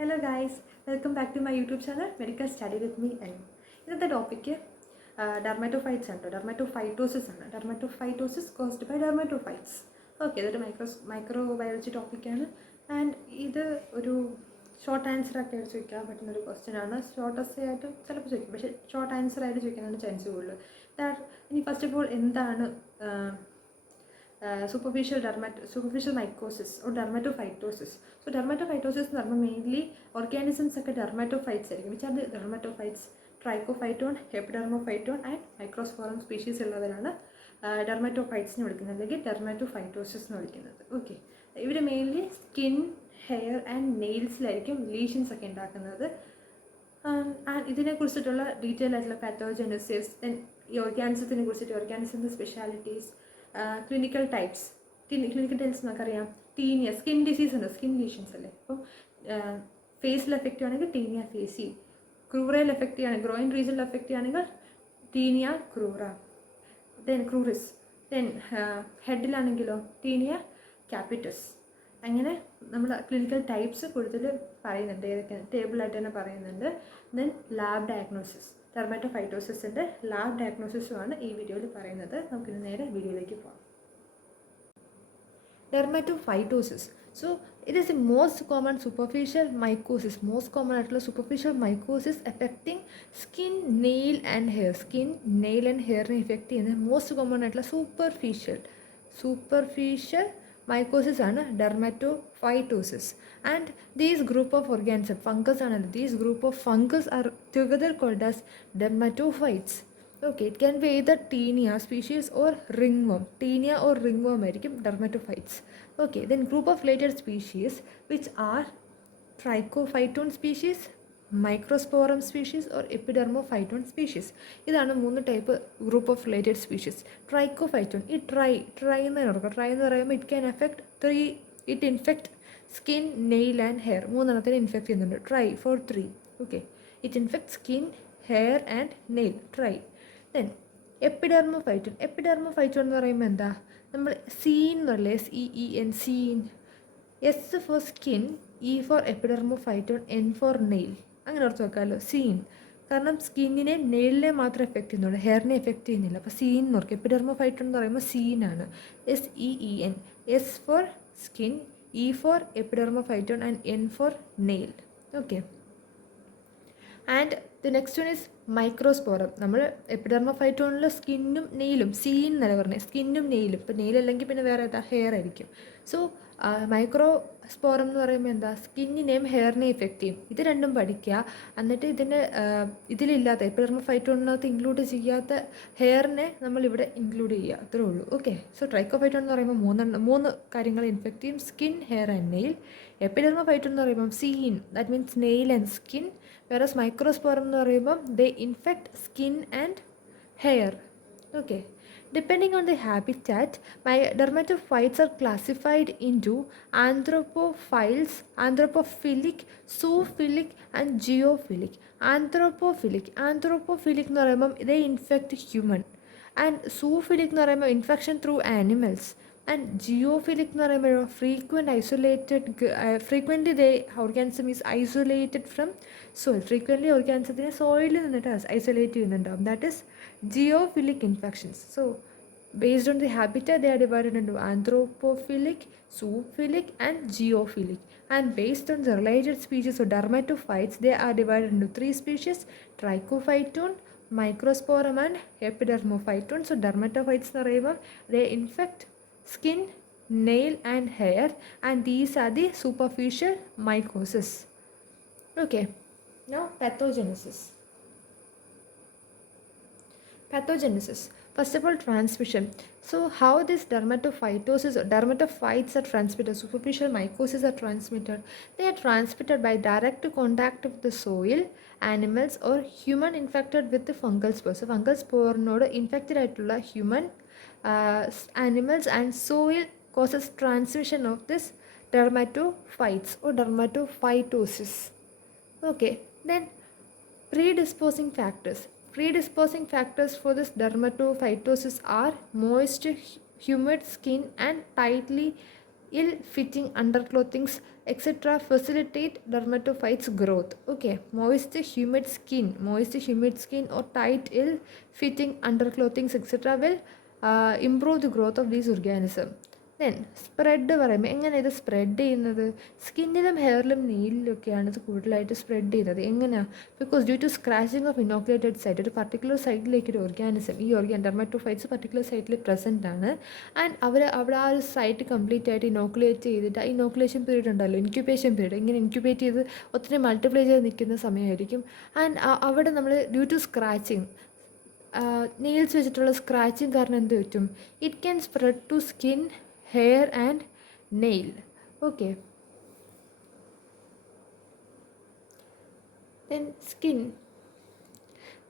Hello guys, welcome back to my YouTube channel Medical Study with me Ellen. ഇന്നത്തെ topic ഡെർമാറ്റോഫൈറ്റ്സ് ആണ്. ഡെർമാറ്റോഫൈറ്റോസിസ് ആണ്. ഡെർമാറ്റോഫൈറ്റോസിസ് caused by ഡെർമാറ്റോഫൈറ്റ്സ്. Okay, ഇതൊരു microbiology ടോപ്പിക്കാണ്. And ഇത് ഒരു ഷോർട്ട് ആൻസറൊക്കെ ആയിട്ട് ചോദിക്കാൻ പറ്റുന്ന ഒരു ക്വസ്റ്റ്യൻ ആണ്. ഷോർട്ട് എസ്സേ ആയിട്ട് ചിലപ്പോൾ ചോദിക്കും, പക്ഷേ ഷോർട്ട് ആൻസർ ആയിട്ട് ചോദിക്കാനാണ് ചാൻസ് കൂടുതൽ. ഇനി ഫസ്റ്റ് ഓഫ് ഓൾ എന്താണ് superficial mycosis or dermatophytosis. So dermatophytosis എന്ന് പറയുമ്പോൾ മെയിൻലി ഓർഗാനിസംസ് ഒക്കെ ഡെർമാറ്റോഫൈറ്റ്സ് ആയിരിക്കും. Which are the dermatophytes? Trichophyton, epidermophyton and microsporum species ഉള്ളവരാണ് ഡെർമാറ്റോഫൈറ്റ്സിനെ വിളിക്കുന്നത്, അല്ലെങ്കിൽ ഡെർമാറ്റോഫൈറ്റോസിസ് എന്ന് വിളിക്കുന്നത്. ഓക്കെ, ഇവർ മെയിൻലി സ്കിൻ, ഹെയർ ആൻഡ് നെയിൽസിലായിരിക്കും ലീഷൻസ് ഒക്കെ ഉണ്ടാക്കുന്നത്. ആൻഡ് ഇതിനെക്കുറിച്ചിട്ടുള്ള ഡീറ്റെയിൽ ആയിട്ടുള്ള പാത്തോജനസിസ്, ദെൻ ഈ ഓർഗാനിസത്തിനെ കുറിച്ചിട്ട് ഓർഗാനിസത്തിൻ്റെ specialities, clinical types. Clinical types നമുക്കറിയാം. ടീനിയ, സ്കിൻ ഡിസീസ് ഉണ്ട്, സ്കിൻ ലീഷൻസ് അല്ലേ. അപ്പം ഫേസിൽ എഫക്റ്റ് ആണെങ്കിൽ ടീനിയ ഫേസി, ക്രൂറയിൽ എഫക്റ്റ് ചെയ്യുകയാണെങ്കിൽ, ഗ്രോയിൻ റീജിയനിൽ എഫക്റ്റ് ചെയ്യുകയാണെങ്കിൽ tinea crura, then cruris. Then ഹെഡിലാണെങ്കിലോ ടീനിയ ക്യാപിറ്റസ്. അങ്ങനെ നമ്മൾ ക്ലിനിക്കൽ ടൈപ്സ് കൂടുതൽ പറയുന്നുണ്ട്, ഏതൊക്കെ ടേബിളായിട്ട് തന്നെ പറയുന്നുണ്ട്. ദെൻ ലാബ് ഡയഗ്നോസിസ്, ഡെർമാറ്റോഫൈറ്റോസിസിൻ്റെ ലാബ് ഡയഗ്നോസിസുമാണ് ഈ വീഡിയോയിൽ പറയുന്നത്. നമുക്കിന്ന് നേരെ വീഡിയോയിലേക്ക് പോകാം. Dermatophytosis. So it is the most common superficial mycosis, most common ആയിട്ടുള്ള superficial mycosis affecting skin, nail and hair. Skin, nail and hair നെ എഫക്റ്റ് ചെയ്യുന്ന മോസ്റ്റ് കോമൺ ആയിട്ടുള്ള superficial mycosis ആണ് dermatophytosis. And these group of organisms, fungus ആണ്, these group of fungus are together called as dermatophytes. Okay, it can be either Taenia species or ringworm. Taenia or ringworm ആയിരിക്കും dermatophytes. Okay, then group of related species which are trichophyton species, microsporum species or epidermophyton species. ഇതാണ് 3 type group of related species. Trichophyton, ഈ tri എന്ന് പറയുമ്പോൾ it can effect it infect skin, nail and hair. 3 infect ചെയ്യുന്നുണ്ട്. Tri for 3. Okay, it infect skin, hair and nail. Tri. Then epidermophyton. Epidermophyton എന്ന് പറയുമ്പോൾ എന്താ? നമ്മൾ seen എന്നല്ലേ, SEEN, seen. S for skin, E for epidermophyton, N for nail. അങ്ങനെ ഓർത്ത് വെക്കാമല്ലോ, scene. കാരണം സ്കിന്നിനെ, നെയിലിനെ മാത്രമേ എഫക്റ്റ് ചെയ്യുന്നുള്ളൂ, ഹെയറിനെ എഫക്റ്റ് ചെയ്യുന്നില്ല. അപ്പോൾ സീൻ എന്ന് ഓർക്കും. എപ്പിഡെർമോഫൈറ്റോൺ എന്ന് പറയുമ്പോൾ സീനാണ്. SEEN. S for skin, E for epidermophyton and N for nail. Okay, and the next one is microsporum. നമ്മൾ എപ്പിഡെർമോഫൈറ്റോണിൽ സ്കിന്നും നെയിലും, സീൻ എന്നല്ല പറഞ്ഞത്, സ്കിന്നും നെയിലും. ഇപ്പോൾ നെയിൽ അല്ലെങ്കിൽ പിന്നെ വേറെ ഏതാ, ഹെയർ ആയിരിക്കും. സോ മൈക്രോസ്പോറം എന്ന് പറയുമ്പോൾ എന്താ? സ്കിന്നിനെയും ഹെയറിനെയും എഫക്റ്റ് ചെയ്യും. ഇത് രണ്ടും പഠിക്കുക. എന്നിട്ട് ഇതിലില്ലാത്ത എപ്പിഡെർമോഫൈറ്റോണിനകത്ത് ഇൻക്ലൂഡ് ചെയ്യാത്ത ഹെയറിനെ നമ്മളിവിടെ ഇൻക്ലൂഡ് ചെയ്യുക, അത്രേ ഉള്ളൂ. ഓക്കെ, സോ ട്രൈക്കോഫൈറ്റോൺ എന്ന് പറയുമ്പോൾ 3 കാര്യങ്ങൾ ഇൻഫെക്റ്റ് ചെയ്യും: skin, hair and nail. Epidermophyton എന്ന് പറയുമ്പോൾ seen, that means nail and skin. whereas microsporum എന്ന് പറയുമ്പോൾ they infect skin and hair. Okay, depending on the habitat, my dermatophytes are classified into anthropophilic, zoophilic and geophilic. Anthropophilic എന്ന് പറയുമ്പോൾ they infect human, and zoophilic എന്ന് പറയുമ്പോൾ infection through animals, and geophilic എന്ന് പറയുമ്പോൾ frequently the organism is isolated from soil. frequently organismത്തിനെ സോയിലിൽ നിന്നിട്ട് isolate ചെയ്യുന്നുണ്ടാവും. That is geophilic infections. So based on the habitat they are divided into anthropophilic, zoophilic and geophilic. And based on the related species of dermatophytes, they are divided into 3 species: trichophyton, microsporum and epidermophyton. So dermatophytes എന്ന് പറയുമ്പോൾ they infect skin, nail and hair, and these are the superficial mycosis. Okay, now pathogenesis. First of all, transmission. So how this dermatophytosis or dermatophytes are transmitted, superficial mycosis are transmitted? They are transmitted by direct contact with the soil, animals or human infected with the fungal spores. So fungal spore node infected ആയിട്ടുള്ള human, animals and soil causes transmission of this dermatophytes or dermatophytosis. Okay, then predisposing factors. Predisposing factors for this dermatophytosis are moist, humid skin and tightly ill-fitting underclothings, etc. facilitate dermatophytes growth. Okay, moist humid skin or tight ill fitting underclothings etc. will improve the growth of these organisms. Then spread പറയുമ്പോൾ എങ്ങനെ ഇത് spread ചെയ്യുന്നത്? സ്കിന്നിലും ഹെയറിലും നെയിലിലൊക്കെയാണ് ഇത് കൂടുതലായിട്ട് spread ചെയ്യുന്നത്. എങ്ങനെയാണ്? Because due to scratching of inoculated site, ഒരു particular സൈറ്റിലേക്ക് ഒരു ഓർഗാനിസം, ഈ ഡെർമറ്റോഫൈറ്റ്സ് പർട്ടിക്കുലർ സൈറ്റിൽ പ്രസൻ്റ് ആണ്. ആൻഡ് അവിടെ ആ ഒരു സൈറ്റ് കംപ്ലീറ്റ് ആയിട്ട് ഇനോക്കുലേറ്റ് ചെയ്തിട്ട്, ആ ഇനോക്കുലേഷൻ പീരീഡ് ഉണ്ടല്ലോ, ഇൻക്യുബേഷൻ പീരീഡ്, ഇങ്ങനെ ഇൻക്യുബേറ്റ് ചെയ്ത് ഒത്തിരി മൾട്ടിപ്ലൈ ചെയ്ത് നിൽക്കുന്ന സമയമായിരിക്കും. ആൻഡ് അവിടെ നമ്മൾ ഡ്യൂ ടു സ്ക്രാച്ചിങ്, നെയിൽസ് വെച്ചിട്ടുള്ള സ്ക്രാച്ചിങ് കാരണം എന്ത് പറ്റും? It can spread to skin, hair and nail. Okay, then skin.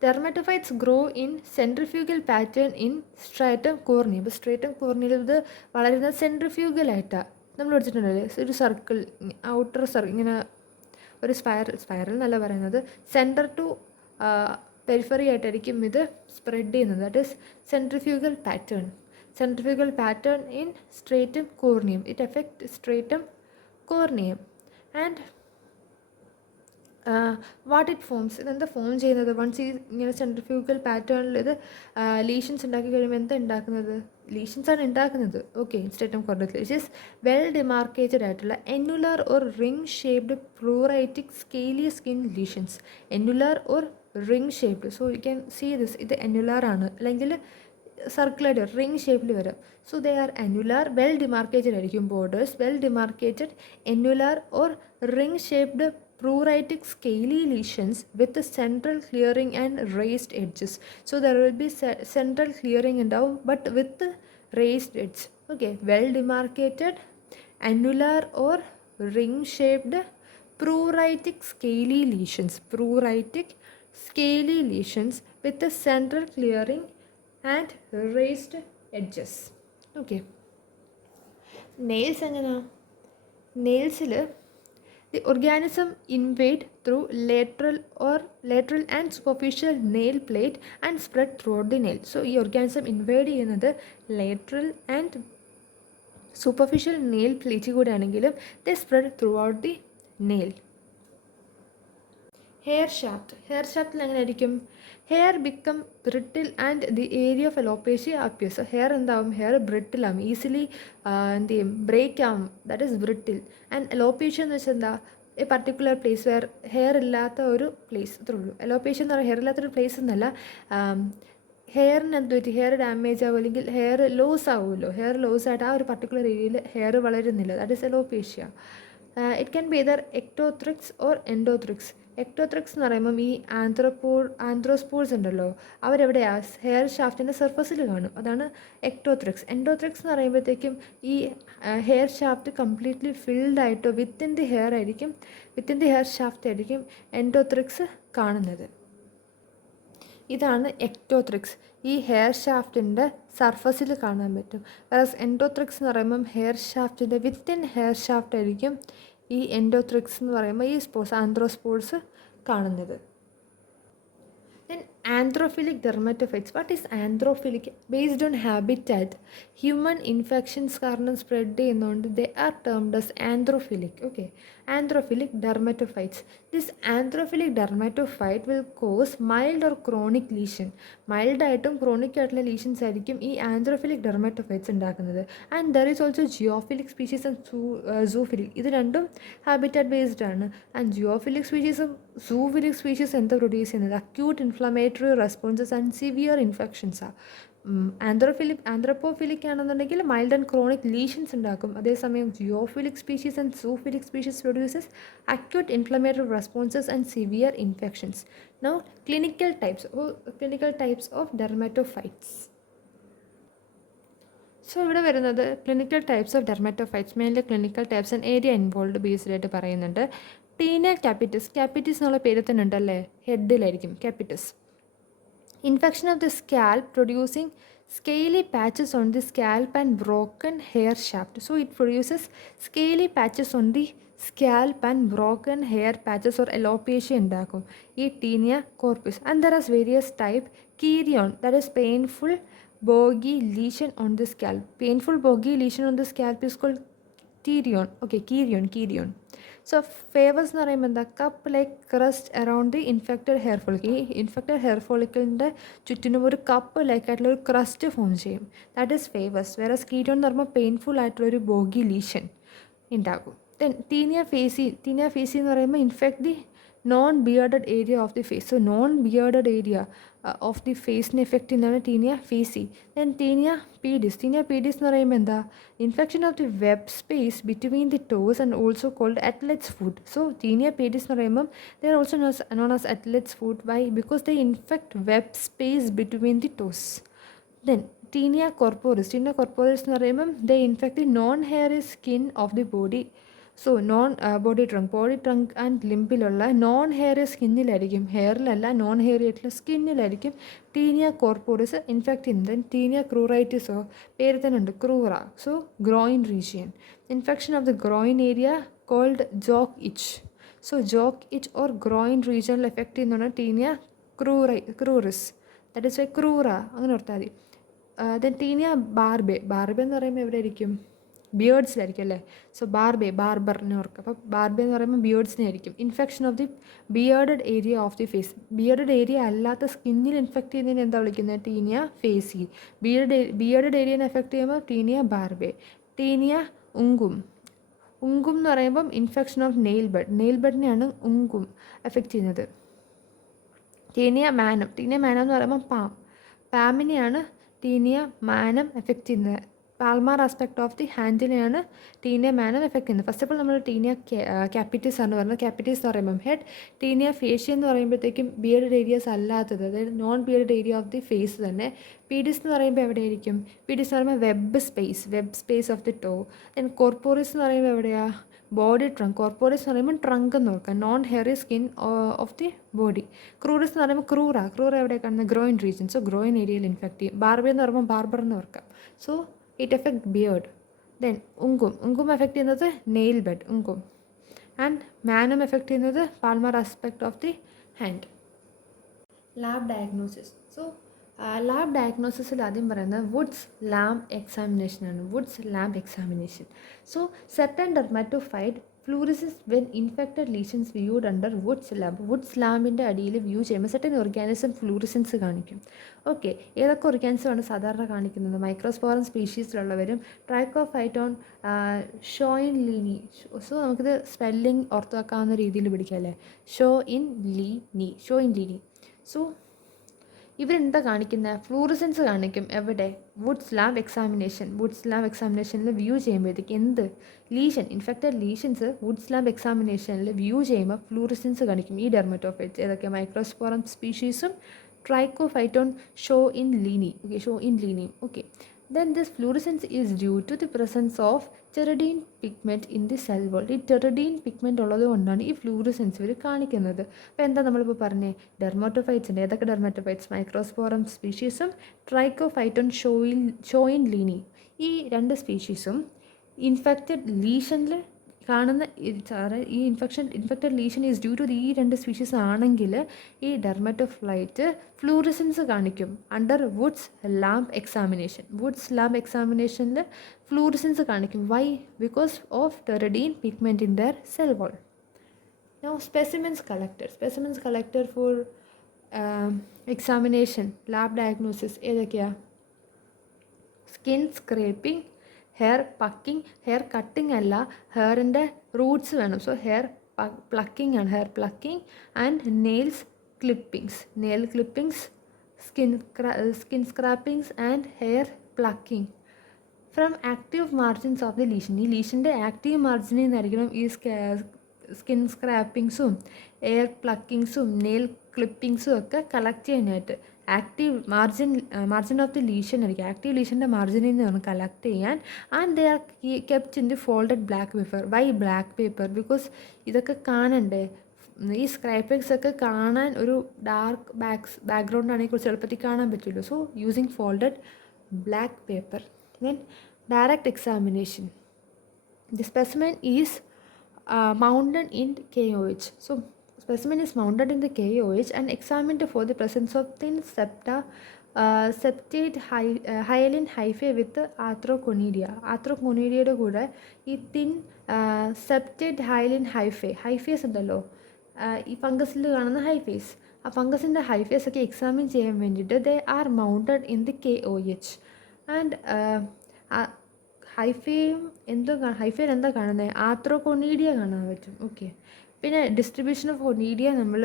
Dermatophytes grow in centrifugal pattern in stratum corneum. ഇപ്പോൾ സ്ട്രേറ്റം കോർണിയം ഇത് വളരുന്ന സെൻട്രിഫ്യൂഗൽ ആയിട്ടാണ്. നമ്മൾ പഠിച്ചിട്ടുണ്ടല്ലേ, ഒരു സർക്കിൾ, ഔട്ടർ സർക്കിൾ, ഇങ്ങനെ ഒരു സ്പൈറൽ എന്നല്ല പറയുന്നത്, സെൻറ്റർ ടു പെരിഫറി ആയിട്ടായിരിക്കും ഇത് സ്പ്രെഡ് ചെയ്യുന്നത്. That is centrifugal pattern. Centrifugal pattern in stratum corneum. It affects stratum corneum. And what it forms, ഇതെന്താ ഫോം ചെയ്യുന്നത്? വൺസ് ഈ ഇങ്ങനെ സെൻട്രിഫ്യൂഗൽ പാറ്റേണിൽ ഇത് ലീഷൻസ് ഉണ്ടാക്കി കഴിയുമ്പോൾ എന്താ ഉണ്ടാക്കുന്നത്? ലീഷൻസാണ് ഉണ്ടാക്കുന്നത്. ഓക്കെ, സ്ട്രേറ്റം കോർണിയത്തിൽ വിച്ച് ഈസ് വെൽ ഡിമാർക്കേറ്റഡ് ആയിട്ടുള്ള annular or ring shaped pruritic scaly skin lesions. Annular or ring shaped. So you can see this, ഇത് എന്നുലാർ ആണ്, അല്ലെങ്കിൽ സർക്കുലർ റിംഗ് ഷേപ്പിൽ വരും. So they are annular, well demarcated ആയിരിക്കും borders, well demarcated annular or ring shaped pruritic scaly lesions with the central clearing and raised edges. So there will be central clearing ഉണ്ടാവും, but with the raised edge. Okay, well demarcated annular or ring shaped pruritic scaly lesions, pruritic scaly lesions with the central clearing and raised edges. Okay, nails എങ്ങനെയാ? നെയിൽസിൽ the organism invade through lateral and superficial nail plate and spread throughout the nail. So ഈ organism invade ചെയ്യുന്നത് lateral and superficial nail plate കൂടെ ആണെങ്കിലും they spread throughout the nail. Hair ഷാഫ്റ്റിൽ എങ്ങനെ ആയിരിക്കും? Hair become brittle and the area of alopecia appears. Hair എന്താവും? Hair brittle ആവും, easily എന്ത് ചെയ്യും? ബ്രേക്ക് ആവും. That is brittle. And alopecia എന്ന് വെച്ചാൽ എന്താ? A particular place where hair ഇല്ലാത്ത ഒരു പ്ലേസ്, അത്രേ ഉള്ളൂ. അലോപേഷ്യ എന്ന് പറയുന്നത് ഹെയർ ഇല്ലാത്തൊരു പ്ലേസ് എന്നല്ല, ഹെയറിന് എന്ത് പറ്റി? ഹെയർ ഡാമേജ് ആവും, അല്ലെങ്കിൽ ഹെയർ ലോസ് ആവുമല്ലോ. ഹെയർ ലോസ് ആയിട്ട് ആ ഒരു പർട്ടിക്കുലർ ഏരിയയിൽ ഹെയർ വളരുന്നില്ല. That is alopecia. It can be either ectothrix or endothrix. Ectothrix എന്ന് പറയുമ്പം ഈ ആന്ത്രോസ്പോൾസ് ഉണ്ടല്ലോ, അവരെവിടെയാണ്? ഹെയർ ഷാഫ്റ്റിൻ്റെ സർഫസിൽ കാണും, അതാണ് എക്ടോത്രിക്സ്. എൻഡോത്രിക്സ് എന്ന് പറയുമ്പോഴത്തേക്കും ഈ ഹെയർ ഷാഫ്റ്റ് കംപ്ലീറ്റ്ലി ഫിൽഡ് ആയിട്ടോ വിത്തിൻ ദി ഹെയർ ആയിരിക്കും, വിത്തിൻ ദി ഹെയർ ഷാഫ്റ്റ് ആയിരിക്കും എൻഡോത്രിക്സ് കാണുന്നത്. ഇതാണ് എക്ടോത്രിക്സ്, ഈ ഹെയർ ഷാഫ്റ്റിൻ്റെ സർഫസിൽ കാണാൻ പറ്റും. വേറെ എൻഡോത്രിക്സ് എന്ന് പറയുമ്പം ഹെയർ ഷാഫ്റ്റിൻ്റെ വിത്തിൻ ഹെയർ ഷാഫ്റ്റ് ആയിരിക്കും ഈ എൻഡോത്രിക്സ് എന്ന് പറയുമ്പോൾ ഈ ആന്ത്രോസ്പോൾസ് കാണുന്നത്. Then anthrophilic dermatophytes. What is anthrophilic? Based on habitat, human infections കാരണം സ്പ്രെഡ് ചെയ്യുന്നതുകൊണ്ട് they are termed as anthrophilic. Okay, anthrophilic dermatophytes. This anthrophilic dermatophyte will cause mild or chronic lesion. Mild ആയിട്ടും chronic ആയിട്ടുള്ള lesions ആയിരിക്കും ഈ anthropophilic dermatophytes ഉണ്ടാക്കുന്നത്. And there is also geophilic species and zoophilic. ഇത് രണ്ടും habitat based ആണ്. And geophilic സ്പീഷീസും zoophilic species എന്താ പ്രൊഡ്യൂസ് ചെയ്യുന്നത്? Acute inflammatory responses and severe ഇൻഫെക്ഷൻസാണ്. ആന്ത്രോപോഫിലിക് ആണെന്നുണ്ടെങ്കിൽ മൈൽഡ് ആൻഡ് ക്രോണിക് ലീഷൻസ് ഉണ്ടാക്കും. അതേസമയം geophilic species and zoophilic species produces acute inflammatory responses and severe infections. Now clinical types of dermatophytes. So ഇവിടെ വരുന്നത് clinical types of dermatophytes, mainly clinical types and area involve based ആയിട്ട് പറയുന്നുണ്ട്. Tinea capitis. Capitis എന്നുള്ള പേര് തന്നെ ഉണ്ടല്ലേ, ഹെഡിലായിരിക്കും capitis. Infection of the scalp producing scaly patches on the scalp and broken hair shaft. So it produces scaly patches on the scalp and broken hair patches or alopecia ഉണ്ടാക്കും ഈ Taenia കോർപ്പിസ്. And there are various type. Kerion, that is painful boggy lesion on the scalp. Painful boggy lesion on the scalp is called kerion. Okay, kerion. So favus എന്ന് പറയുമ്പോൾ എന്താ, cup like crust around the infected hair follicle. ഈ infected hair ഫോളിക്കിളിൻ്റെ ചുറ്റിനും ഒരു cup like ആയിട്ടുള്ള ഒരു crust form ചെയ്യും. That is favus. വേറെ കീരിയോൺ എന്ന് പറയുമ്പോൾ പെയിൻഫുൾ ആയിട്ടുള്ളൊരു ബോഗി ലീഷൻ ഉണ്ടാകും. ദെൻ ടീനിയ ഫേസി എന്ന് പറയുമ്പോൾ infect the non bearded area of the face. So non bearded area of the ഫേസിനെ എഫക്റ്റ് ചെയ്യുന്നതാണ് tinea faciei. Then Taenia pedis എന്ന് പറയുമ്പോൾ എന്താ, infection of the web space between the toes and also called athlete's foot. So tinea pedis എന്ന് പറയുമ്പം they are also known as athlete's foot. Why? Because they infect web space between the toes. Then tinea corporis എന്ന് പറയുമ്പം they infect the non hairy skin of the body. So non body trunk and ലിംബിലുള്ള non hairy സ്കിന്നിലായിരിക്കും, ഹെയറിലല്ല, non hairy ആയിട്ടുള്ള സ്കിന്നിലായിരിക്കും tinea corporis infect ചെയ്യുന്നത്. Tinea ക്രൂറൈറ്റിസോ പേര് തന്നെ ഉണ്ട്, crura. So groin region, infection of the groin area called jock itch. So jock itch or groin റീജിയനിൽ എഫക്ട് ചെയ്യുന്നതാണ് tinea cruris. That is why crura അങ്ങനെ ഓർത്താൽ മതി. ദെൻ ടീനിയ ബാർബെ എന്ന് പറയുമ്പോൾ എവിടെ ആയിരിക്കും, ബിയേർഡ്സിലായിരിക്കും അല്ലേ. സോ ബാർബറിനെ ഓർക്കുക. അപ്പോൾ ബാർബെ എന്ന് പറയുമ്പോൾ ബിയേർഡ്സിനെ ആയിരിക്കും. Infection of the bearded area of the face. Bearded area അല്ലാത്ത സ്കിന്നിൽ ഇൻഫെക്ട് ചെയ്യുന്നതിന് എന്താ വിളിക്കുന്നത്, ടീനിയ ഫേസി. ബിയേർഡഡ് ഏരിയനെ എഫക്ട് ചെയ്യുമ്പോൾ ടീനിയ ബാർബെ. ടീനിയ ഉങ്കും എന്ന് പറയുമ്പം ഇൻഫെക്ഷൻ ഓഫ് നെയിൽ ബഡിനെയാണ് ഉങ്കും എഫക്റ്റ് ചെയ്യുന്നത്. ടീനിയ മാനം എന്ന് പറയുമ്പോൾ പാമിനെയാണ് ടീനിയ മാനം എഫക്റ്റ് ചെയ്യുന്നത്. പാൽമാർ ആസ്പെക്ട് ഓഫ് ദി ഹാൻഡിനെയാണ് ടീനിയ മാനം എഫക്ട് ചെയ്യുന്നത്. ഫസ്റ്റ് ഓഫ് ഓൾ നമ്മൾ ടീനിയ ക്യാപിറ്റിസ് ആണ് പറയുന്നത്. ക്യാപിറ്റീസ് എന്ന് പറയുമ്പം ഹെഡ്. ടീനിയ ഫേഷ്യ എന്ന് പറയുമ്പോഴത്തേക്കും ബിയർഡ് ഏരിയാസ് അല്ലാത്തത്, അതായത് non beard area of the face തന്നെ. പീഡിസ് എന്ന് പറയുമ്പോൾ എവിടെയായിരിക്കും, പീഡിസ് എന്ന് പറയുമ്പോൾ web space of the toe. Then corporis എന്ന് പറയുമ്പോൾ എവിടെയാണ്, ബോഡി ട്രങ്ക്. കോർപ്പോറിസ് എന്ന് പറയുമ്പോൾ ട്രങ്ക് എന്ന് നോക്കാം, non hairy skin of the body. Cruris എന്ന് പറയുമ്പോൾ ക്രൂറ എവിടെ കാണുന്നത്, ഗ്രോയിൻ റീജിയൻ. സോ ഗ്രോയിൻ ഏരിയയിൽ ഇൻഫെക്റ്റ് ചെയ്യും. ബാർബെ എന്ന് പറയുമ്പോൾ ബാർബർ എന്ന് ഓർക്കാം. So it effect beard. Then unguium effect ചെയ്യുന്നത് nail bed, unguium. And manuum effect ചെയ്യുന്നത് palmar aspect of the hand. Lab diagnosis. So lab ഡയഗ്നോസിസിൽ ആദ്യം പറയുന്നത് Wood's lamp examination. So certain dermatophyte fluoresce when infected lesions viewed under Wood's ലാമ്പിൻ്റെ അടിയിൽ view ചെയ്യുമ്പോൾ certain organism ഫ്ലൂറിസൻസ് കാണിക്കും. Okay, ഏതൊക്കെ ഓർഗാനിസമാണ് സാധാരണ കാണിക്കുന്നത്, മൈക്രോസ്പോറം സ്പീഷീസിലുള്ളവരും ട്രൈക്കോഫൈറ്റോൺ, ഷോയിൻ ലീനി. സോ നമുക്കിത് സ്പെല്ലിംഗ് ഓർത്താക്കാവുന്ന രീതിയിൽ പിടിക്കാം അല്ലേ, ഷോ ഇൻ ലീനി. സോ ഇവരെന്താ കാണിക്കുന്നത്, ഫ്ലൂറിസൻസ് കാണിക്കും. എവിടെ, വുഡ്സ് ലാബ് എക്സാമിനേഷനിൽ വ്യൂ ചെയ്യുമ്പോഴത്തേക്ക് എന്ത്, lesion, infected lesions Wood's lamp എക്സാമിനേഷനിൽ വ്യൂ ചെയ്യുമ്പോൾ ഫ്ലൂറിസൻസ് കാണിക്കും. ഈ ഡെർമറ്റോഫൈറ്റ്സ് ഏതൊക്കെ, മൈക്രോസ്പോറം സ്പീഷീസും ട്രൈക്കോഫൈറ്റോൺ, ഷോ ഇൻ ലീനി. Okay, then this fluorescence is due to the presence of pteridine pigment in the cell wall. ഈ ടെറഡീൻ പിഗ്മെൻറ്റ് ഉള്ളത് കൊണ്ടാണ് ഈ ഫ്ലൂറിസൻസ് ഇവർ കാണിക്കുന്നത്. അപ്പോൾ എന്താ നമ്മളിപ്പോൾ പറഞ്ഞേ, ഡെർമോട്ടോഫൈറ്റ്സിൻ്റെ ഏതൊക്കെ ഡെർമോട്ടോഫൈറ്റ്സ്, മൈക്രോസ്പോറം സ്പീഷീസും ട്രൈക്കോഫൈറ്റോൺ, ഷോയിൻ ലീനി. ഈ രണ്ട് സ്പീഷീസും ഇൻഫെക്റ്റഡ് ലീഷനിൽ കാണുന്ന ഈ infected lesion is due to ഈ രണ്ട് സ്പീഷീസ് ആണെങ്കിൽ ഈ ഡെർമറ്റോഫൈറ്റ് ഫ്ലൂറിസൻസ് കാണിക്കും അണ്ടർ വുഡ്സ് ലാംബ് എക്സാമിനേഷനിൽ ഫ്ലൂറിസൻസ് കാണിക്കും. Why? Because of pteridine pigment in the cell wall. Now specimens collected for examination, lab diagnosis ഏതൊക്കെയാണ്, skin scraping, hair plucking, hair cutting അല്ല, ഹെയറിൻ്റെ റൂട്ട്സ് വേണം. So hair plucking and nail clippings, skin scrapings and hair plucking from active margins of the lesion. ഈ ലീഷൻ്റെ active മാർജിനിൽ നിന്നായിരിക്കണം ഈ skin സ്ക്രാപ്പിംഗ്സും hair പ്ലക്കിങ്സും നെയിൽ ക്ലിപ്പിങ്സും ഒക്കെ കളക്ട് ചെയ്യാനായിട്ട്. Active margin of the lesion ആയിരിക്കും, ആക്റ്റീവ് ലീഷൻ്റെ മാർജിനിൽ നിന്നാണ് കളക്ട് ചെയ്യാൻ. And they are kept in the folded black paper. Why black paper? Because ഇതൊക്കെ കാണണ്ടേ, ഈ സ്ക്രൈപ്പിങ്സ് ഒക്കെ കാണാൻ ഒരു ഡാർക്ക് ബാക്ക്ഗ്രൗണ്ട് ആണെങ്കിൽ കുറച്ച് എളുപ്പത്തിൽ കാണാൻ പറ്റുമല്ലോ. So using folded black paper. Then direct examination. The specimen is mounted in KOH. So specimen is mounted in the KOH and examined for the presence of thin septa septate hyaline hyphae with arthroconidia. ആർത്രോകൊണീഡിയയുടെ കൂടെ ഈ thin septate ഹയലിൻ ഹൈഫേസ് ഉണ്ടല്ലോ, ഈ ഫംഗസിൽ കാണുന്ന ഹൈഫേസ്, ആ ഫംഗസിൻ്റെ ഹൈഫേസ് ഒക്കെ examine ചെയ്യാൻ വേണ്ടിയിട്ട് they are mounted in the KOH. And ഹൈഫയും ഹൈഫയിൽ എന്താ കാണുന്നത്? ആർത്രോകൊണീഡിയ കാണാൻ പറ്റും. ഓക്കെ, പിന്നെ ഡിസ്ട്രിബ്യൂഷൻ ഓഫ് കൊണീഡിയ നമ്മൾ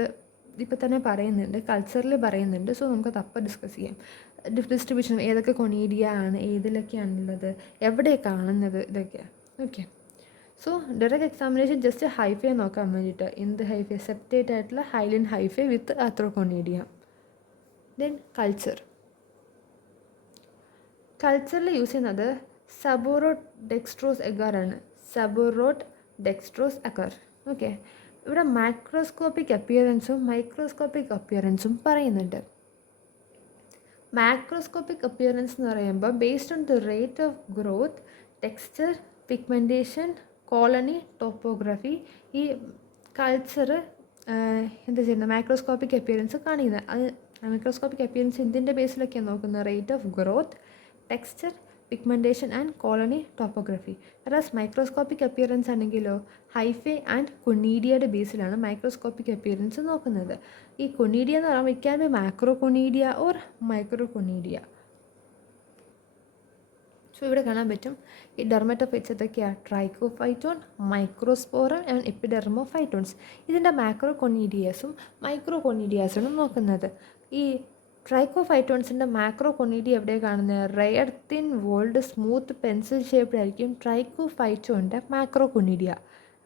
ഇപ്പോൾ തന്നെ പറയുന്നുണ്ട്, കൾച്ചറിൽ പറയുന്നുണ്ട്. സോ നമുക്കത് അപ്പം ഡിസ്കസ് ചെയ്യാം. ഡിസ്ട്രിബ്യൂഷൻ ഏതൊക്കെ കൊണീഡിയ ആണ്, ഏതിലൊക്കെയാണുള്ളത്, എവിടെ കാണുന്നത്, ഇതൊക്കെയാണ്. Okay, so direct examination just hyphae നോക്കാൻ വേണ്ടിയിട്ട്, എന്ത് ഹൈഫേ? സെപ്റ്റേറ്റ് ആയിട്ടുള്ള ഹൈലിൻ ഹൈഫേ വിത്ത് ആർത്രോകൊണീഡിയ. ദെൻ കൾച്ചറിൽ യൂസ് ചെയ്യുന്നത് സബോറോട്ട് ഡെക്സ്ട്രോസ് എഗറാണ്. സബോറോട്ട് ഡെക്സ്ട്രോസ് എഗർ. ഓക്കെ, ഇവിടെ മാക്രോസ്കോപ്പിക് അപ്പിയറൻസും മൈക്രോസ്കോപ്പിക് അപ്പിയറൻസും പറയുന്നുണ്ട്. മാക്രോസ്കോപ്പിക് അപ്പിയറൻസ് എന്ന് പറയുമ്പോൾ based on the rate of growth, texture, pigmentation, colony, topography, ഈ കൾച്ചർ എന്താ ചെയ്യുന്നത്? മാക്രോസ്കോപ്പിക് അപ്പിയറൻസ് കാണിക്കുന്നത്. അത് മൈക്രോസ്കോപ്പിക് അപ്പിയറൻസ് എന്തിൻ്റെ ബേസിലൊക്കെയാണ് നോക്കുന്നത്? Rate of growth, texture, pigmentation and colony, topography. Whereas microscopic appearance ആണെങ്കിലോ ഹൈഫേ ആൻഡ് കൊണീഡിയയുടെ ബേസിലാണ് മൈക്രോസ്കോപ്പിക് അപ്പിയറൻസ് നോക്കുന്നത്. ഈ കൊണീഡിയ എന്ന് പറയുമ്പോൾ it can be macro conidia or micro conidia. So ഇവിടെ കാണാൻ പറ്റും ഈ ഡെർമറ്റോഫൈറ്റ്സ് ഏതൊക്കെയാണ്? Trichophyton, microsporum and epidermophytons. ഇതിൻ്റെ മാക്രോ കൊണീഡിയാസും മൈക്രോ കൊണീഡിയാസാണ് നോക്കുന്നത്. ഈ ട്രൈക്കോഫൈറ്റോൺസിൻ്റെ മാക്രോ കൊണീഡിയ എവിടെ കാണുന്നത്? Rare thin walled smooth pencil shaped ആയിരിക്കും ട്രൈക്കോഫൈറ്റോണിൻ്റെ മാക്രോ കൊണീഡിയ.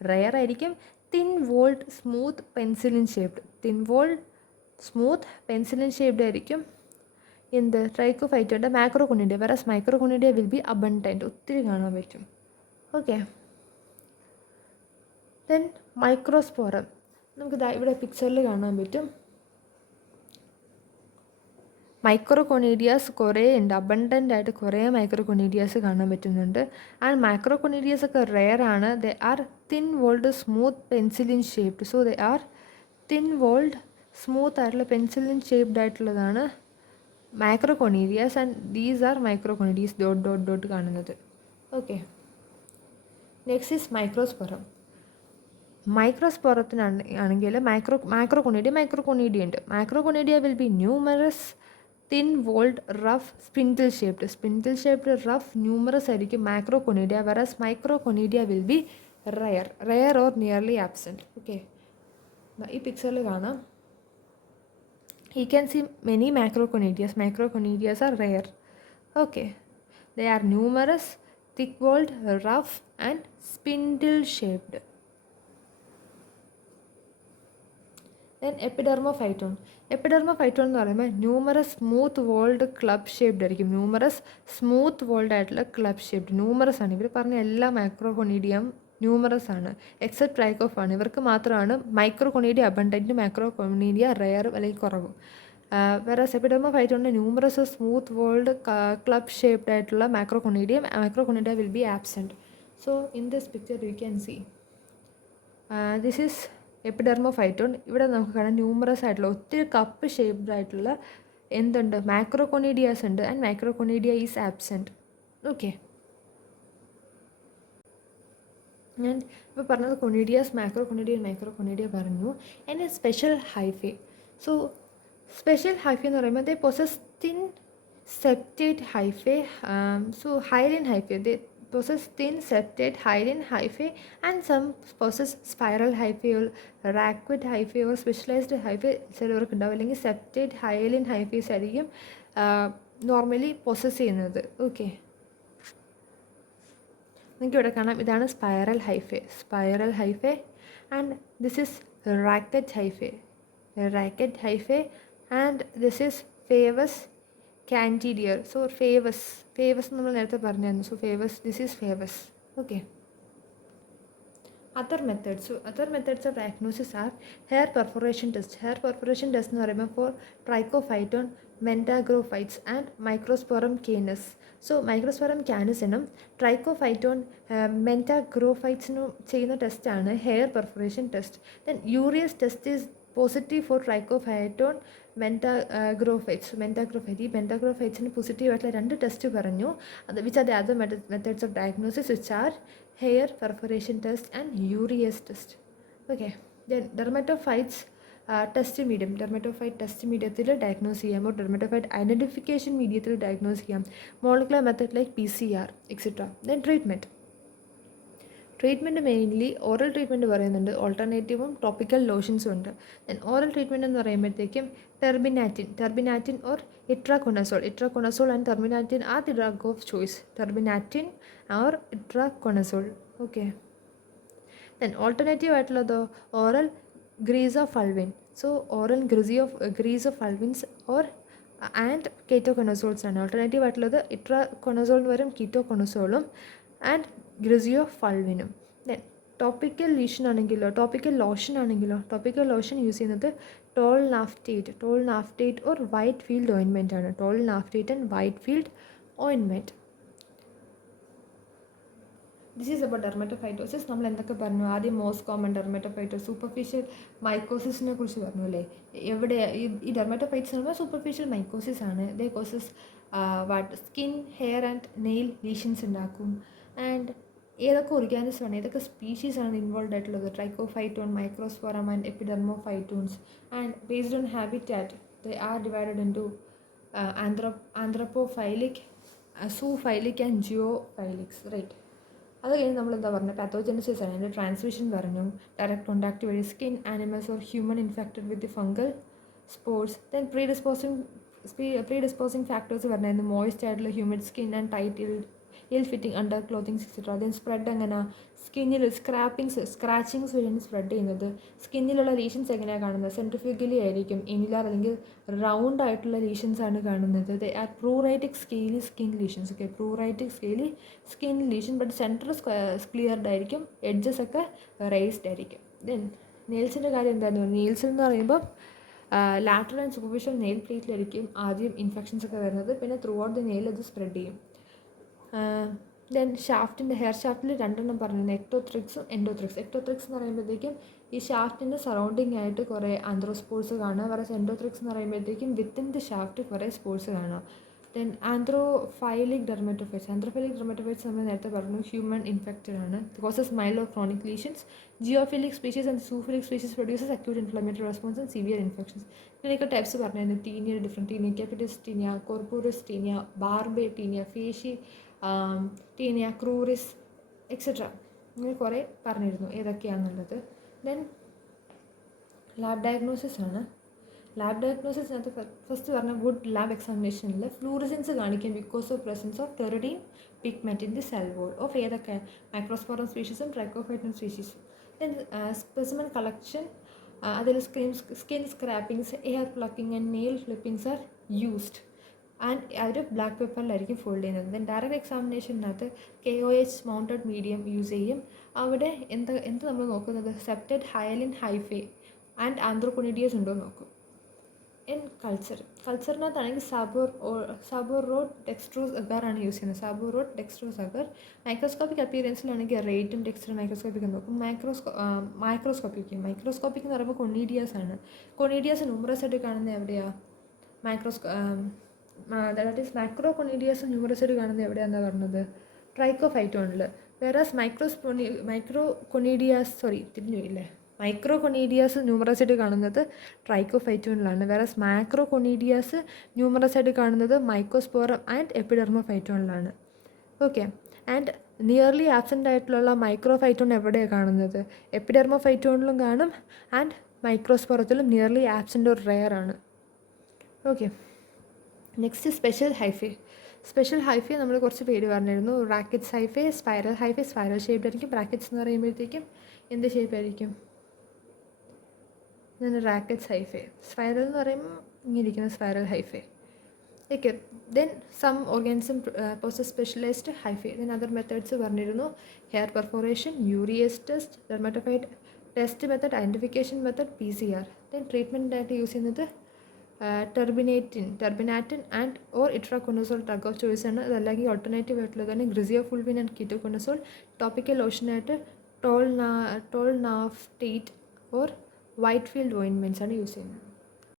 റെയർ ആയിരിക്കും, thin walled smooth penicillin shaped. Thin walled smooth penicillin shaped ആയിരിക്കും എന്ത്? ട്രൈക്കോഫൈറ്റോൻ്റെ മാക്രോ കൊണീഡിയ. വേറെ micro conidia will be abundant, ഒത്തിരി കാണാൻ പറ്റും. Okay, then microsporum. നമുക്ക് ഇവിടെ പിക്ചറിൽ കാണാൻ പറ്റും. മൈക്രോ കൊണീഡിയാസ് കുറേ ഉണ്ട്, അബണ്ടൻ്റ് ആയിട്ട് കുറേ മൈക്രോ കൊണീഡിയാസ് കാണാൻ പറ്റുന്നുണ്ട്. ആൻഡ് മൈക്രോ കൊണീഡിയാസ് ഒക്കെ റെയർ ആണ്. They are thin walled smooth penicillin shaped. So they are thin walled smooth ആയിട്ടുള്ള പെൻസിലിൻ ഷേപ്ഡ് ആയിട്ടുള്ളതാണ് micro conidias. And these are micro conidias dot കാണുന്നത്. Okay, next is microsporum. മൈക്രോസ്പോറത്തിനാണെങ്കിൽ macro conidia ഉണ്ട്. Macro conidia will be numerous, thin walled, rough, spindle shaped rough, numerous ആയിരിക്കും macro conidia. Whereas micro conidia will be rare or nearly absent. Okay, ഈ പിക്ചറിൽ കാണാം. You can see many macroconidias. Macroconidias are rare. Okay, they are numerous, thick-walled, rough and spindle-shaped. Then epidermophyton. Epidermophyton എന്ന് പറയുമ്പോൾ numerous smooth walled club shaped ആയിരിക്കും. Numerous smooth walled ആയിട്ടുള്ള club shaped. Numerous ആണ്. ഇവർ പറഞ്ഞ എല്ലാ മാക്രോകൊണീഡിയം ന്യൂമറസ് ആണ്, except ട്രൈക്കോഫ് ആണ്. ഇവർക്ക് മാത്രമാണ് micro conidia abundant, macro conidia rare അല്ലെങ്കിൽ കുറവും. വേറെ എപ്പിഡെർമോഫൈറ്റോണിൻ്റെ numerous smooth walled club shaped ആയിട്ടുള്ള macro conidia will be absent. So in this picture you can see this is epidermophyton. ഇവിടെ നമുക്ക് കാണാം ന്യൂമറസ് ആയിട്ടുള്ള ഒത്തിരി കപ്പ് ഷേപ്ഡ് ആയിട്ടുള്ള എന്തുണ്ട്? മാക്രോ കൊണീഡിയാസ് ഉണ്ട്. And micro conidia is absent. Okay, ഞാൻ ഇപ്പോൾ പറഞ്ഞത് conidias, macro conidia, micro conidia പറഞ്ഞു. And special hyphae. So special hyphae എന്ന് പറയുമ്പോൾ they possess thin septate hyphae. So hyaline hyphae, they possess thin septate hyaline hyphae, and some possess spiral hyphae or raquid hyphae or specialized hyphae ചിലവർക്ക് ഉണ്ടാവും. അല്ലെങ്കിൽ septate ഹയലിൻ ഹൈഫേസ് ആയിരിക്കും normally possess ചെയ്യുന്നത്. Okay, നിങ്ങൾക്ക് ഇവിടെ കാണാം, ഇതാണ് spiral hyphae and this is racket hyphae and this is favus കാൻറ്റിഡിയർ. സോ ഫേവസ് നമ്മൾ നേരത്തെ പറഞ്ഞായിരുന്നു. So this is favus. Okay, other methods of diagnosis are hair perforation test. എന്ന് പറയുമ്പോൾ for trichophyton, mentagrophytes and microsporum canis. So microsporum കാനസിനും trichophyton, മെൻറ്റാഗ്രോഫൈറ്റ്സിനും ചെയ്യുന്ന ടെസ്റ്റാണ് hair perforation test. Then urease test is positive for trichophyton mentagrophytes ഈ മെൻറ്റാഗ്രോഫൈറ്റ്സിന് പോസിറ്റീവായിട്ടുള്ള 2 test പറഞ്ഞു. അത് which are the other methods of diagnosis which are hair perforation test and urease test. Okay, then ഡെർമറ്റോഫൈറ്റ്സ് dermatophyte test മീഡിയത്തിൽ diagnose ചെയ്യാമോ, dermatophyte identification മീഡിയത്തിൽ diagnose ചെയ്യാം, molecular method like PCR etcetera. Then treatment mainly oral treatment പറയുന്നുണ്ട്, ഓൾട്ടർനേറ്റീവും topical ലോഷൻസും ഉണ്ട്. Then oral treatment എന്ന് പറയുമ്പോഴത്തേക്കും terbinafine or itraconazole and terbinafine are the drug of choice. Terbinafine or itraconazole. Okay, then alternative ആയിട്ടുള്ളതോ oral griseofulvin. So oral griseofulvins or and ketoconazoles ആണ്. Alternative ആയിട്ടുള്ളത് itraconazole എന്ന് പറയും, കീറ്റോകൊണസോളും and ഗ്രിസിയോ ഫൾവിനും. Then topical lotion use ചെയ്യുന്നത് tolnaftate or Whitfield ointment ആണ്. Tolnaftate and Whitfield ointment. This is about dermatophytosis. നമ്മൾ എന്തൊക്കെ പറഞ്ഞു? ആദ്യം മോസ്റ്റ് കോമൺ ഡെർമറ്റോഫൈറ്റോസ്, സൂപ്പർഫിഷ്യൽ മൈക്കോസിസിനെ കുറിച്ച് പറഞ്ഞു അല്ലേ. എവിടെ ഈ ഡെർമറ്റോഫൈറ്റ്സ് എന്ന് പറഞ്ഞാൽ സൂപ്പർഫിഷ്യൽ മൈക്കോസിസ് ആണ്. They causes skin, hair and nail lesions ഉണ്ടാക്കും. ആൻഡ് ഏതൊക്കെ ഓർഗാനിസം ആണ്, ഏതൊക്കെ സ്പീഷീസ് ആണ് ഇൻവോൾവ് ആയിട്ടുള്ളത്? Trichophyton, microsporum and epidermophytons. And based on habitat they are divided into anthropophilic, zoophilic and geophilics. Right. അത് കഴിഞ്ഞ് നമ്മൾ എന്താ പറഞ്ഞത്? പാത്തോജനസിസ് ആണ്. അതിൻ്റെ ട്രാൻസ്മിഷൻ പറഞ്ഞു. ഡയറക്റ്റ് കോൺടാക്ട് വഴി skin, animals or human infected with fungal sports. Then predisposing factors പറഞ്ഞായിരുന്നു. മോയിസ്റ്റ് ആയിട്ടുള്ള ഹ്യൂമിഡ് സ്കിൻ ആൻഡ് ടൈറ്റ് ഇൽ fitting under clothings etcetera. Then spread എങ്ങനെ? സ്കിന്നിൽ സ്ക്രാച്ചിങ്സ് വഴിയാണ് സ്പ്രെഡ് ചെയ്യുന്നത്. സ്കിന്നിലുള്ള ലീഷൻസ് എങ്ങനെയാണ് കാണുന്നത്? സെൻട്രിഫ്യൂഗലി ആയിരിക്കും. ഇനിലാർ അല്ലെങ്കിൽ റൗണ്ട് ആയിട്ടുള്ള ലീഷൻസ് ആണ് കാണുന്നത്. They are pruritic scaly skin lesions. Okay, pruritic scaly skin lesion, but center cleared ആയിരിക്കും, എഡ്ജസ് ഒക്കെ റേസ്ഡ് ആയിരിക്കും. ദെൻ നെയിൽസിൻ്റെ കാര്യം എന്തായിരുന്നു? നെയിൽസ് എന്ന് പറയുമ്പോൾ ലാറ്ററൽ ആൻഡ് സൂപ്പർഫിഷ്യൽ നെയിൽ പ്ലേറ്റിലായിരിക്കും ആദ്യം ഇൻഫെക്ഷൻസ് ഒക്കെ വരുന്നത്. പിന്നെ ത്രൂ ഔട്ട് ദി നെയിൽ അത് സ്പ്രെഡ് ചെയ്യും. ദെൻ ഹെയർ ഷാഫ്റ്റിൽ 2 പറഞ്ഞു, എക്ടോത്രിക്സും എൻഡോത്രിക്സ്. എക്ടോത്രിക്സ് എന്ന് പറയുമ്പോഴത്തേക്കും ഈ ഷാഫ്റ്റിൻ്റെ സറൗണ്ടിങ് ആയിട്ട് കുറേ ആന്ത്രോസ്പോർസ് കാണുക. വേറെ എൻഡോത്രിക്സ് എന്ന് പറയുമ്പോഴത്തേക്കും വിത്തിൻ ദി ഷാഫ്റ്റ് കുറേ സ്പോർട്സ് കാണുക. ദെൻ ആന്ത്രോഫൈലിക് ഡെർമറ്റോഫൈറ്റ്സ് നമ്മൾ നേരത്തെ പറഞ്ഞു, ഹ്യൂമൻ ഇൻഫെക്റ്റഡ് ആണ്. Causes mild or chronic lesions. Geophilic species and zoophilic species produces acute inflammatory response and severe infections. ഇതിനൊക്കെ ടൈപ്സ് പറഞ്ഞായിരുന്നു. Tinea different, tinea capitis tinea, corporis tinea, barbae tinea, faciei tinea, cruris etcetera. ഇങ്ങനെ കുറേ പറഞ്ഞിരുന്നു ഏതൊക്കെയാണെന്നുള്ളത്. Then lab diagnosis ആണ്. Lab ഡയഗ്നോസിസിനകത്ത് first പറഞ്ഞ wood lamp എക്സാമിനേഷനിൽ ഫ്ലൂറിസൻസ് കാണിക്കും because of presence of pteridine pigment in the cell wall of ഏതൊക്കെ? മൈക്രോസ്പോറം സ്പീഷീസും ട്രൈക്കോഫൈറ്റോൺ സ്പീഷീസും. ദെൻ സ്പെസിമെൻ കളക്ഷൻ, അതിൽ skin scrapings, hair plucking and nail clippings are used. And അവർ black പേപ്പറിലായിരിക്കും fold ചെയ്യുന്നത്. Then direct എക്സാമിനേഷനകത്ത് KOH mounted medium use ചെയ്യും. അവിടെ എന്ത് നമ്മൾ നോക്കുന്നത്? സെപ്റ്റഡ് ഹയലിൻ ഹൈഫേ ആൻഡ് ആന്ത്രോകൊണിഡിയസ് ഉണ്ടോ നോക്കും. ഇൻ കൾച്ചറിനകത്താണെങ്കിൽ സാബോറോഡ് ഡെക്സ്ട്രോസ് അഗാറാണ് യൂസ് ചെയ്യുന്നത്. സാബോറോഡ് ഡെക്സ്ട്രോസ് അഗർ. മൈക്രോസ്കോപ്പിക് അപ്പിയറൻസിലാണെങ്കിൽ റേറ്റും ടെക്സ്ചറും മൈക്രോസ്കോപ്പിക് നോക്കും. മൈക്രോസ്കോപ്പിക് എന്ന് പറയുമ്പോൾ കൊണീഡിയാസ് ആണ്. കൊണീഡിയാസ് ന്യൂമറസ് ആയിട്ട് കാണുന്നത് എവിടെയാണ്? ദാറ്റ് ഈസ് മൈക്രോകൊണീഡിയാസ് ന്യൂമറസ് ആയിട്ട് കാണുന്നത് എവിടെയാണെന്നാണ് പറഞ്ഞത്? ട്രൈക്കോഫൈറ്റോണിൽ. വേറാസ് മൈക്രോകൊണീഡിയാസ് ന്യൂമറസ് ആയിട്ട് കാണുന്നത് ട്രൈക്കോഫൈറ്റോണിലാണ്. വേറാസ് മാക്രോകൊണീഡിയാസ് ന്യൂമറസ് ആയിട്ട് കാണുന്നത് മൈക്കോസ്പോറം ആൻഡ് എപ്പിഡെർമോഫൈറ്റോണിലാണ്. ഓക്കെ, ആൻഡ് നിയർലി ആബ്സെൻ്റ് ആയിട്ടുള്ള മൈക്രോഫൈറ്റോൺ എവിടെയാണ് കാണുന്നത്? എപ്പിഡെർമോഫൈറ്റോണിലും കാണും ആൻഡ് മൈക്രോസ്പോറത്തിലും നിയർലി ആബ്സെൻ്റ് ഓർ റെയർ ആണ്. ഓക്കെ, നെക്സ്റ്റ് സ്പെഷ്യൽ ഹൈഫേ നമ്മൾ കുറച്ച് പേര് പറഞ്ഞിരുന്നു. റാക്കറ്റ്സ് ഹൈഫേ, സ്പൈറൽ ഷേപ്ഡ് ആയിരിക്കും. ബ്രാക്കറ്റ്സ് എന്ന് പറയുമ്പോഴത്തേക്കും എന്ത് ഷേപ്പ് ആയിരിക്കും? Rackets hyphae. സ്പൈറൽ എന്ന് പറയുമ്പോൾ ഇങ്ങനെ ഇരിക്കുന്ന spiral hyphae. Okay, then some organism possess specialized hyphae. Then other methods പറഞ്ഞിരുന്നു. Hair perforation, urease test, dermatophyte test method, identification method, PCR. Then ട്രീറ്റ്മെൻറ്റായിട്ട് യൂസ് ചെയ്യുന്നത് terbinafine and or itraconazole drug of choice ആണ്. അതല്ലെങ്കിൽ alternative ആയിട്ടുള്ളത് തന്നെ griseofulvin and ketoconazole. Topical ലോഷനായിട്ട് tolnaftate or Whitfield ointments ആണ് use ചെയ്യുന്നത്.